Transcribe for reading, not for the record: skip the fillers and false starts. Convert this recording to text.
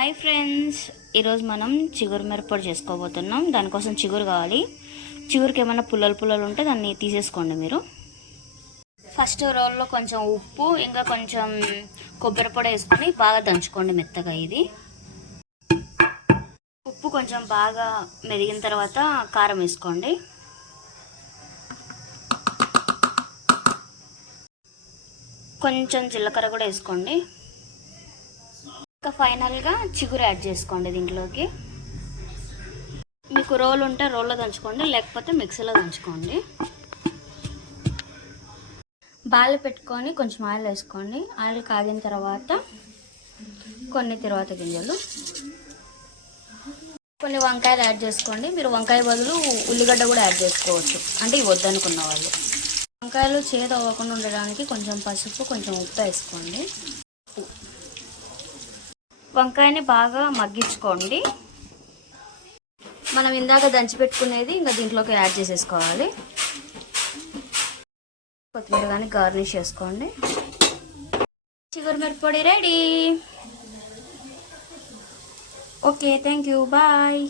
Hi friends, ఈరోజు మనం చిగురు మిరప్పొడి చేసుకోబోతున్నాం. దానికోసం చిగురు కావాలి. చిగురుకి ఏమైనా పుల్లలు ఉంటే దాన్ని తీసేసుకోండి. మీరు ఫస్ట్ రోల్లో కొంచెం ఉప్పు ఇంకా కొంచెం కొబ్బరి పొడి వేసుకొని బాగా దంచుకోండి మెత్తగా. ఇది ఉప్పు కొంచెం బాగా మెదిగిన తర్వాత కారం వేసుకోండి. కొంచెం జీలకర్ర కూడా వేసుకోండి. ఇంకా ఫైనల్గా చిగురు యాడ్ చేసుకోండి దీంట్లోకి. మీకు రోల్ ఉంటే రోల్లో దంచుకోండి, లేకపోతే మిక్సీలో దంచుకోండి. బాల్ పెట్టుకొని కొంచెం ఆయిల్ వేసుకోండి. ఆయిల్ కాగిన తర్వాత కొన్ని తిరువాత గింజలు, కొన్ని వంకాయలు యాడ్ చేసుకోండి. మీరు వంకాయ బదులు ఉల్లిగడ్డ కూడా యాడ్ చేసుకోవచ్చు, అంటే ఇవి వద్దనుకున్న వాళ్ళు. వంకాయలు చేదు అవ్వకుండా ఉండడానికి కొంచెం పసుపు, కొంచెం ఉప్పు వేసుకోండి. వంకాయని బాగా మగ్గించుకోండి. మనం ఇందాక దంచి పెట్టుకునేది ఇంకా దీంట్లోకి యాడ్ చేసేసుకోవాలి. కొత్తిమీర కానీ గార్నిష్ చేసుకోండి. చిగురు మిరప్పొడి ready. Okay, thank you, bye.